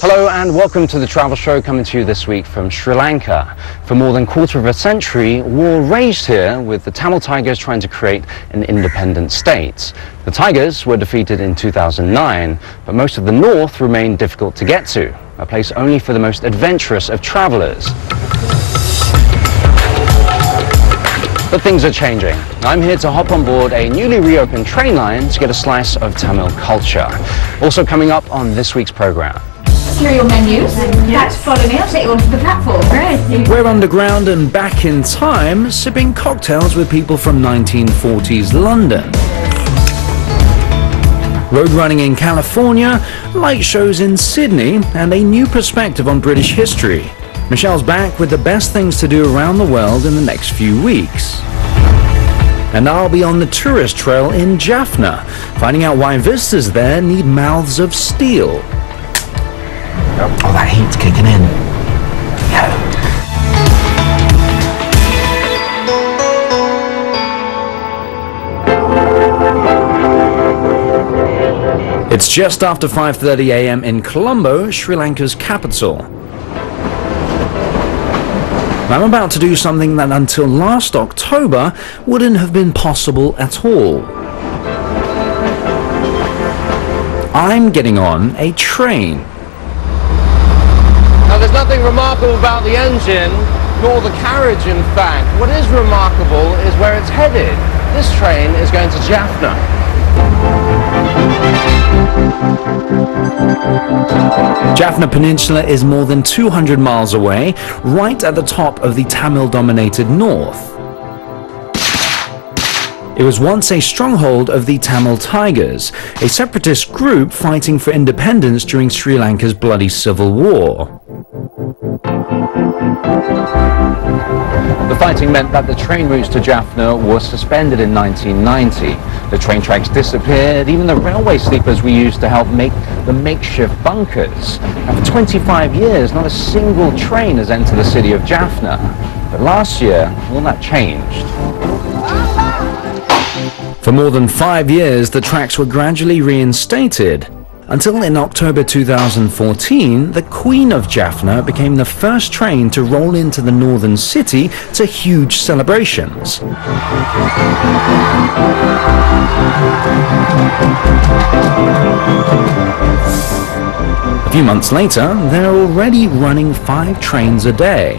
Hello and welcome to the travel show, coming to you this week from Sri Lanka. For more than a quarter of a century, war raged here, with the Tamil Tigers trying to create an independent state. The Tigers were defeated in 2009, but most of the north remained difficult to get to, a place only for the most adventurous of travellers. But things are changing. I'm here to hop on board a newly reopened train line to get a slice of Tamil culture. Also coming up on this week's programme. Here are your menus. That's follow me, I'll take you onto the platform. Great. We're underground and back in time, sipping cocktails with people from 1940s London. Road running in California, light shows in Sydney, and a new perspective on British history. Michelle's back with the best things to do around the world in the next few weeks. And I'll be on the tourist trail in Jaffna, finding out why visitors there need mouths of steel. Oh, that heat's kicking in. Yeah. It's just after 5:30 a.m. in Colombo, Sri Lanka's capital. I'm about to do something that until last October wouldn't have been possible at all. I'm getting on a train. Now, there's nothing remarkable about the engine, nor the carriage, in fact. What is remarkable is where it's headed. This train is going to Jaffna. Jaffna Peninsula is more than 200 miles away, right at the top of the Tamil-dominated north. It was once a stronghold of the Tamil Tigers, a separatist group fighting for independence during Sri Lanka's bloody civil war. The fighting meant that the train routes to Jaffna were suspended in 1990. The train tracks disappeared, even the railway sleepers we used to help make the makeshift bunkers. And for 25 years, not a single train has entered the city of Jaffna. But last year, all that changed. For more than 5 years, the tracks were gradually reinstated, until in October 2014, the Queen of Jaffna became the first train to roll into the northern city to huge celebrations. A few months later, they're already running 5 trains a day.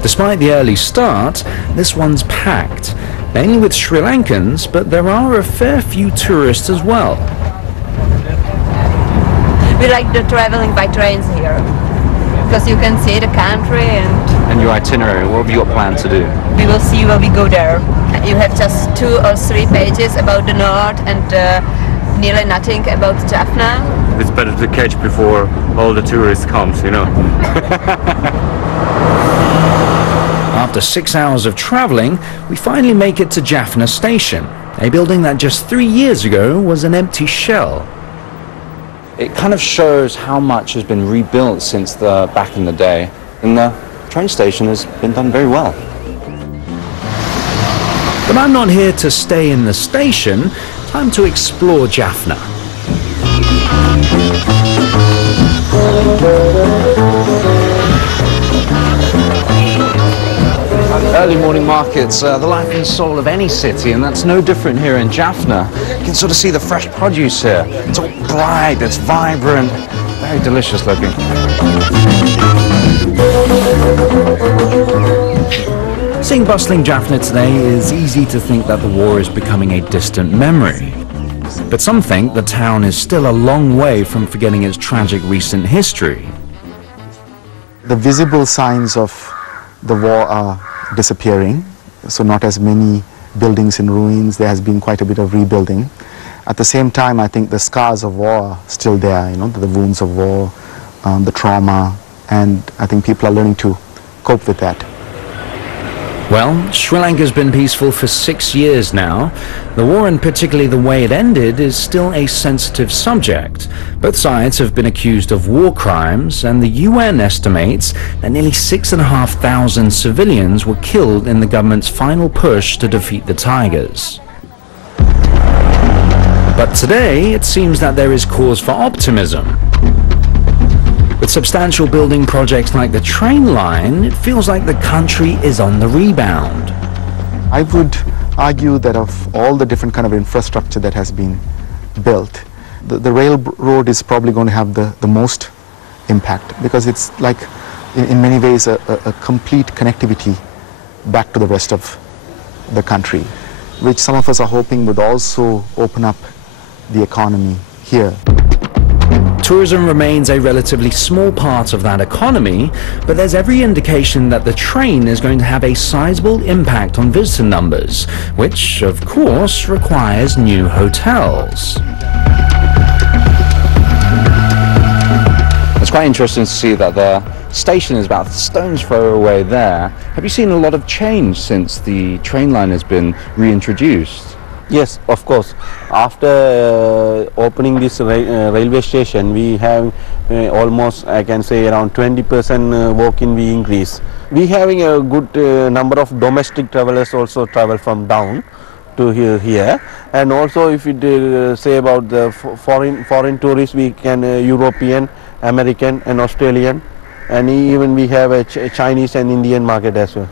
Despite the early start, this one's packed, mainly with Sri Lankans, but there are a fair few tourists as well. We like the traveling by trains here, because you can see the country And your itinerary, what have you got planned to do? we will see when we go there. You have just 2 or 3 pages about the north and nearly nothing about Jaffna. It's better to catch before all the tourists comes, you know. After 6 hours of traveling, we finally make it to Jaffna Station, a building that just 3 years ago was an empty shell. It kind of shows how much has been rebuilt since back in the day, and the train station has been done very well. But I'm not here to stay in the station, time to explore Jaffna. Early morning markets, the life and soul of any city, and that's no different here in Jaffna. You can sort of see the fresh produce here. It's all bright, it's vibrant, very delicious looking. Seeing bustling Jaffna today is easy to think that the war is becoming a distant memory. But some think the town is still a long way from forgetting its tragic recent history. The visible signs of the war are disappearing, so not as many buildings in ruins. There has been quite a bit of rebuilding. At the same time, I think the scars of war are still there, you know, the wounds of war, the trauma, and I think people are learning to cope with that. Well, Sri Lanka's been peaceful for 6 years now. The war, and particularly the way it ended, is still a sensitive subject. Both sides have been accused of war crimes, and the UN estimates that nearly 6,500 civilians were killed in the government's final push to defeat the Tigers. But today, it seems that there is cause for optimism. With substantial building projects like the train line, it feels like the country is on the rebound. I would argue that of all the different kind of infrastructure that has been built, the railroad is probably going to have the most impact, because it's like in many ways a complete connectivity back to the rest of the country, which some of us are hoping would also open up the economy here. Tourism remains a relatively small part of that economy, but there's every indication that the train is going to have a sizable impact on visitor numbers, which of course requires new hotels. It's quite interesting to see that the station is about a stone's throw away there. Have you seen a lot of change since the train line has been reintroduced? Yes, of course. After opening this railway station, we have almost, I can say, around 20% walk-in we increase. We having a good number of domestic travelers also travel from down to here. And also if you say about the foreign tourists, we can European, American and Australian, and even we have a Chinese and Indian market as well.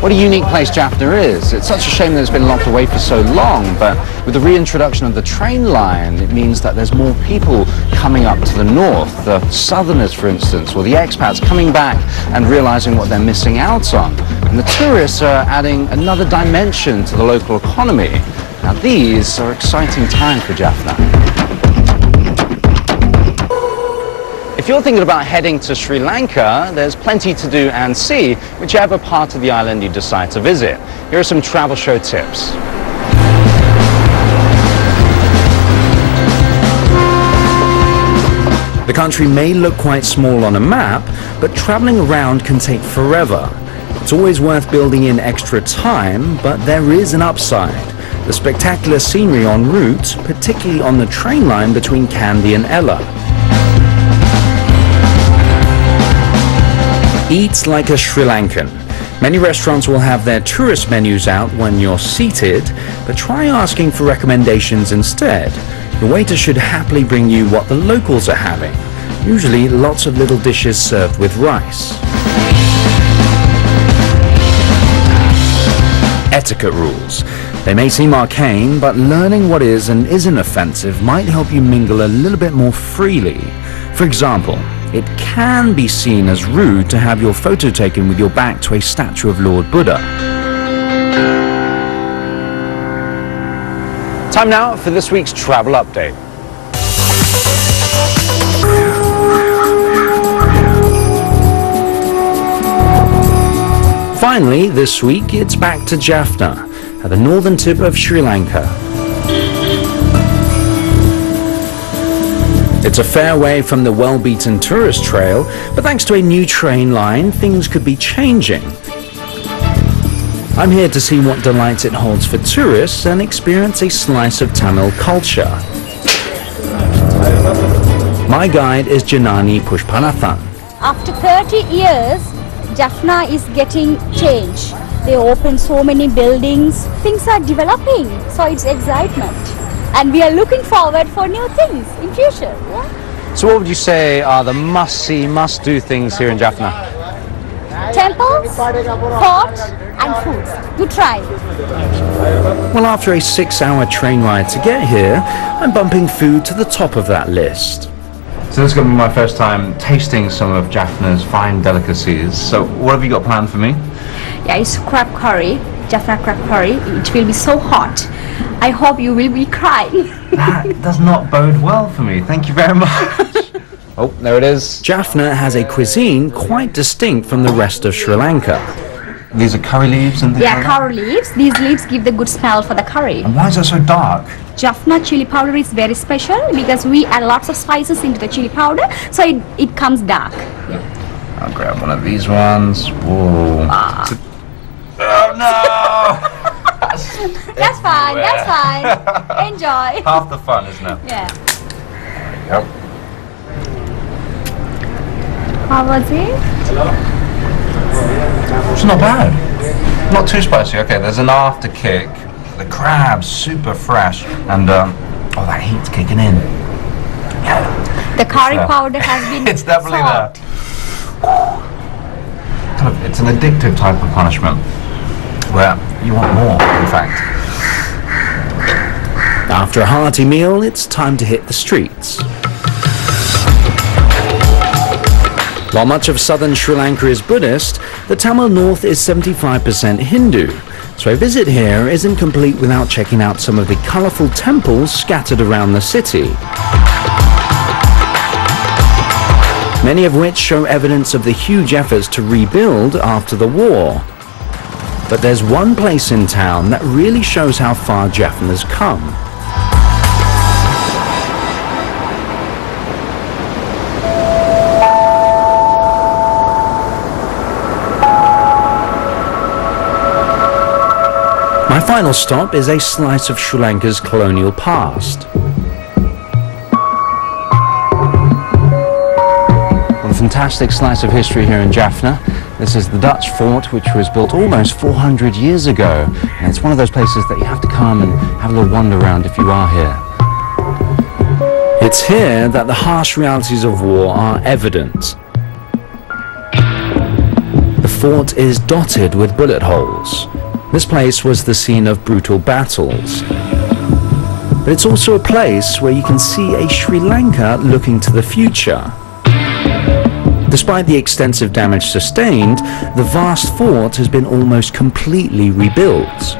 What a unique place Jaffna is. It's such a shame that it's been locked away for so long, but with the reintroduction of the train line, it means that there's more people coming up to the north, the southerners for instance, or the expats coming back and realizing what they're missing out on. And the tourists are adding another dimension to the local economy. Now these are exciting times for Jaffna. If you're thinking about heading to Sri Lanka, there's plenty to do and see, whichever part of the island you decide to visit. Here are some travel show tips. The country may look quite small on a map, but traveling around can take forever. It's always worth building in extra time, but there is an upside. The spectacular scenery en route, particularly on the train line between Kandy and Ella. Eat like a Sri Lankan. Many restaurants will have their tourist menus out when you're seated, but try asking for recommendations instead. The waiter should happily bring you what the locals are having, usually lots of little dishes served with rice. Etiquette rules. They may seem arcane, but learning what is and isn't offensive might help you mingle a little bit more freely. For example, it can be seen as rude to have your photo taken with your back to a statue of Lord Buddha. Time now for this week's travel update. Finally, this week, it's back to Jaffna, at the northern tip of Sri Lanka. It's a fair way from the well-beaten tourist trail, but thanks to a new train line, things could be changing. I'm here to see what delights it holds for tourists and experience a slice of Tamil culture. My guide is Janani Pushpanathan. After 30 years, Jaffna is getting change. They open so many buildings. Things are developing, so it's excitement. And we are looking forward for new things in future. Yeah? So what would you say are the must-see, must-do things here in Jaffna? Temples, port and foods. You try. Well, after a 6-hour train ride to get here, I'm bumping food to the top of that list. So this is going to be my first time tasting some of Jaffna's fine delicacies. So what have you got planned for me? Yeah, it's crab curry, Jaffna crab curry. It will be so hot. I hope you will be crying. That does not bode well for me. Thank you very much. Oh, there it is. Jaffna has a cuisine quite distinct from the rest of Sri Lanka. These are curry leaves and Yeah, curry leaves. These leaves give the good smell for the curry. And why is it so dark? Jaffna chili powder is very special because we add lots of spices into the chili powder, so it comes dark. Yeah. I'll grab one of these ones. Whoa. Oh no! That's fine, that's fine. Enjoy. Half the fun, isn't it? Yeah. Yep. How was it? It's not bad. Not too spicy. Okay, there's an after kick. The crab's super fresh, and oh, that heat's kicking in. Yeah. The curry powder has been It's definitely salt. there. It's an addictive type of punishment where you want more, in fact. After a hearty meal, it's time to hit the streets. While much of southern Sri Lanka is Buddhist, the Tamil North is 75% Hindu. So a visit here isn't complete without checking out some of the colourful temples scattered around the city. Many of which show evidence of the huge efforts to rebuild after the war. But there's one place in town that really shows how far Jaffna's come. My final stop is a slice of Sri Lanka's colonial past. What a fantastic slice of history here in Jaffna. This is the Dutch fort, which was built almost 400 years ago. And it's one of those places that you have to come and have a little wander around if you are here. It's here that the harsh realities of war are evident. The fort is dotted with bullet holes. This place was the scene of brutal battles. But it's also a place where you can see a Sri Lanka looking to the future. Despite the extensive damage sustained, the vast fort has been almost completely rebuilt.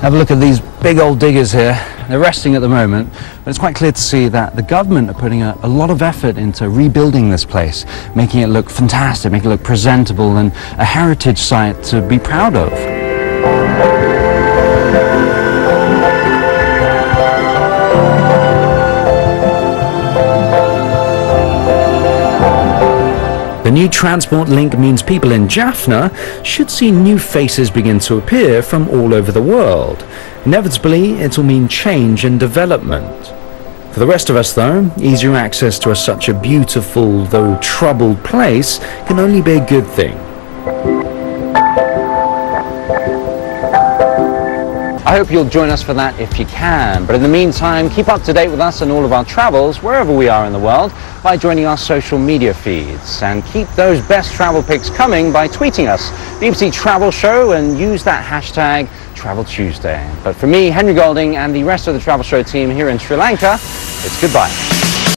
Have a look at these big old diggers here. They're resting at the moment, but it's quite clear to see that the government are putting a lot of effort into rebuilding this place, making it look fantastic, making it look presentable and a heritage site to be proud of. The new transport link means people in Jaffna should see new faces begin to appear from all over the world. Inevitably, it'll mean change and development. For the rest of us, though, easier access to such a beautiful, though troubled place can only be a good thing. I hope you'll join us for that if you can. But in the meantime, keep up to date with us and all of our travels, wherever we are in the world, by joining our social media feeds. And keep those best travel pics coming by tweeting us, BBC Travel Show, and use that hashtag Travel Tuesday. But for me, Henry Golding, and the rest of the Travel Show team here in Sri Lanka, it's goodbye.